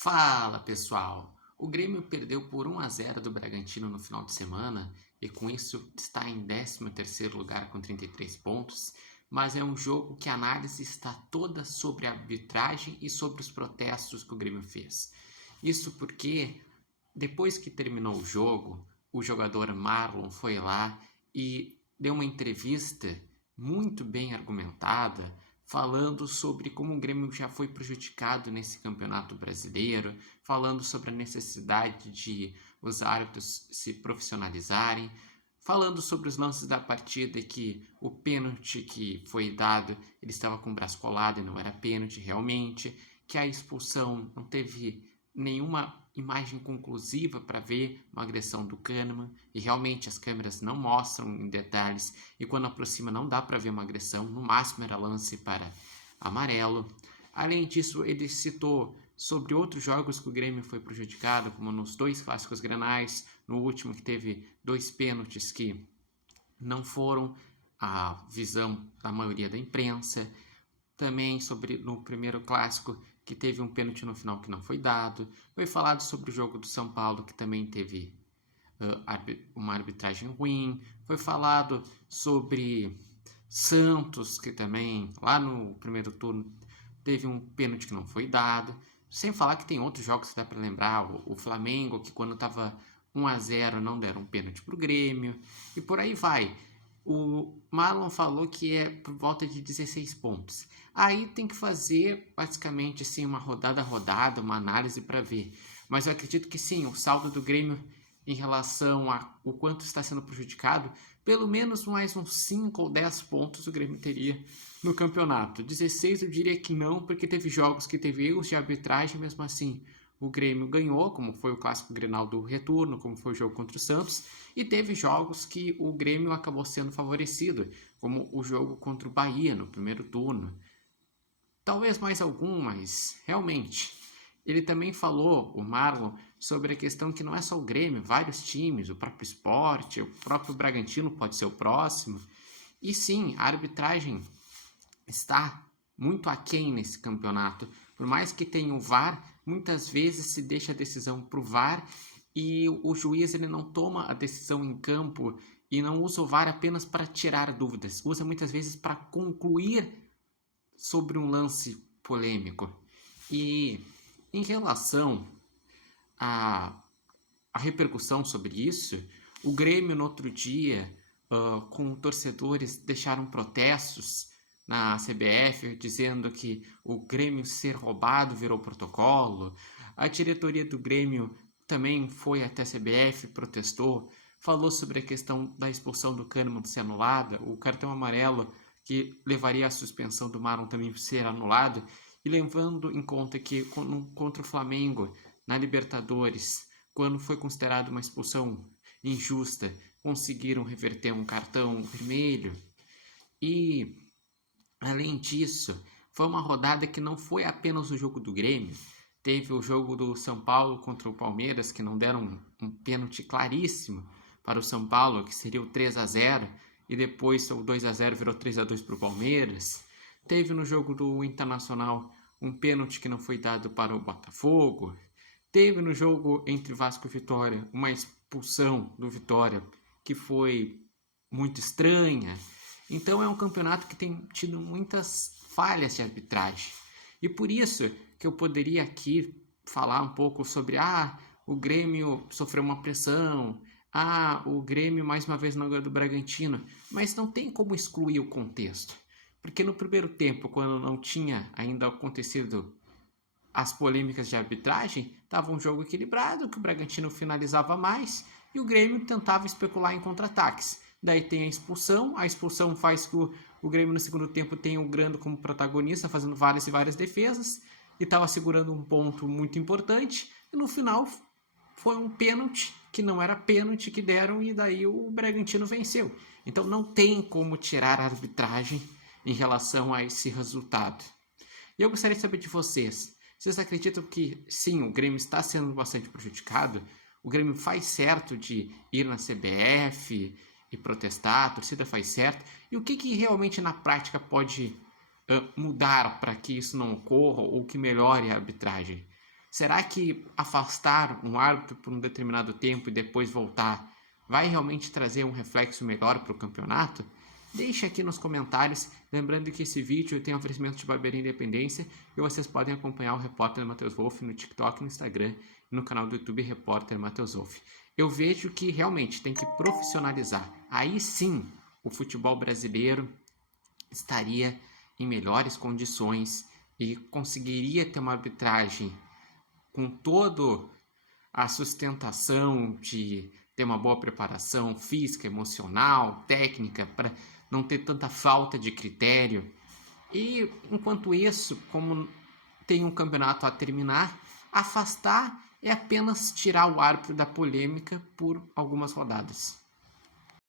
Fala pessoal! O Grêmio perdeu por 1-0 do Bragantino no final de semana e com isso está em 13º lugar com 33 pontos, mas é um jogo que a análise está toda sobre a arbitragem e sobre os protestos que o Grêmio fez. Isso porque depois que terminou o jogo, o jogador Marlon foi lá e deu uma entrevista muito bem argumentada, falando sobre como o Grêmio já foi prejudicado nesse campeonato brasileiro, falando sobre a necessidade de os árbitros se profissionalizarem, falando sobre os lances da partida e que o pênalti que foi dado, ele estava com o braço colado e não era pênalti realmente, que a expulsão não teve nenhuma imagem conclusiva para ver uma agressão do Kahneman e realmente as câmeras não mostram em detalhes e quando aproxima não dá para ver uma agressão, no máximo era lance para amarelo. Além disso, ele citou sobre outros jogos que o Grêmio foi prejudicado, como nos 2 clássicos grenais, no último que teve 2 pênaltis que não foram a visão da maioria da imprensa, também sobre no primeiro clássico que teve um pênalti no final que não foi dado. Foi falado sobre o jogo do São Paulo que também teve uma arbitragem ruim. Foi falado sobre Santos que também lá no primeiro turno teve um pênalti que não foi dado. Sem falar que tem outros jogos que dá para lembrar, o Flamengo que quando estava 1-0 não deram um pênalti para o Grêmio e por aí vai. O Marlon falou que é por volta de 16 pontos. Aí tem que fazer basicamente assim, uma rodada a rodada, uma análise para ver. Mas eu acredito que sim, o saldo do Grêmio em relação ao quanto está sendo prejudicado, pelo menos mais uns 5 ou 10 pontos o Grêmio teria no campeonato. 16 eu diria que não, porque teve jogos que teve erros de arbitragem, mesmo assim o Grêmio ganhou, como foi o clássico Grenal do retorno, como foi o jogo contra o Santos, e teve jogos que o Grêmio acabou sendo favorecido, como o jogo contra o Bahia no primeiro turno. Talvez mais algum, mas realmente. Ele também falou, o Marlon, sobre a questão que não é só o Grêmio, vários times, o próprio Sport, o próprio Bragantino pode ser o próximo. E sim, a arbitragem está muito aquém nesse campeonato. Por mais que tenha o VAR, muitas vezes se deixa a decisão para o VAR e o juiz ele não toma a decisão em campo e não usa o VAR apenas para tirar dúvidas, usa muitas vezes para concluir sobre um lance polêmico. E em relação à, à repercussão sobre isso, o Grêmio no outro dia, com torcedores, deixaram protestos na CBF dizendo que o Grêmio ser roubado virou protocolo. A diretoria do Grêmio também foi até a CBF, protestou, falou sobre a questão da expulsão do Kahneman ser anulada, o cartão amarelo que levaria à suspensão do Marlon também ser anulado, e levando em conta que contra o Flamengo na Libertadores, quando foi considerado uma expulsão injusta, conseguiram reverter um cartão vermelho. E além disso, foi uma rodada que não foi apenas o jogo do Grêmio, teve o jogo do São Paulo contra o Palmeiras, que não deram um pênalti claríssimo para o São Paulo, que seria o 3-0, e depois o 2-0 virou 3-2 para o Palmeiras. Teve no jogo do Internacional um pênalti que não foi dado para o Botafogo. Teve no jogo entre Vasco e Vitória uma expulsão do Vitória que foi muito estranha. Então é um campeonato que tem tido muitas falhas de arbitragem. E por isso que eu poderia aqui falar um pouco sobre o Grêmio sofreu uma pressão, o Grêmio mais uma vez não ganhou do Bragantino, mas não tem como excluir o contexto. Porque no primeiro tempo, quando não tinha ainda acontecido as polêmicas de arbitragem, estava um jogo equilibrado, que o Bragantino finalizava mais e o Grêmio tentava especular em contra-ataques. Daí tem a expulsão faz que o Grêmio no segundo tempo tenha o Grando como protagonista, fazendo várias e várias defesas, e estava segurando um ponto muito importante, e no final foi um pênalti, que não era pênalti que deram, e daí o Bragantino venceu. Então não tem como tirar a arbitragem em relação a esse resultado. E eu gostaria de saber de vocês, vocês acreditam que sim, o Grêmio está sendo bastante prejudicado? O Grêmio faz certo de ir na CBF e protestar, a torcida faz certo? E o que realmente na prática pode mudar para que isso não ocorra ou que melhore a arbitragem? Será que afastar um árbitro por um determinado tempo e depois voltar vai realmente trazer um reflexo melhor para o campeonato? Deixe aqui nos comentários, lembrando que esse vídeo tem oferecimento de Barbearia Independência e vocês podem acompanhar o Repórter Matheus Wolff no TikTok, no Instagram e no canal do YouTube Repórter Matheus Wolff. Eu vejo que realmente tem que profissionalizar. Aí sim, o futebol brasileiro estaria em melhores condições e conseguiria ter uma arbitragem com toda a sustentação de ter uma boa preparação física, emocional, técnica, para não ter tanta falta de critério. E enquanto isso, como tem um campeonato a terminar, afastar é apenas tirar o árbitro da polêmica por algumas rodadas.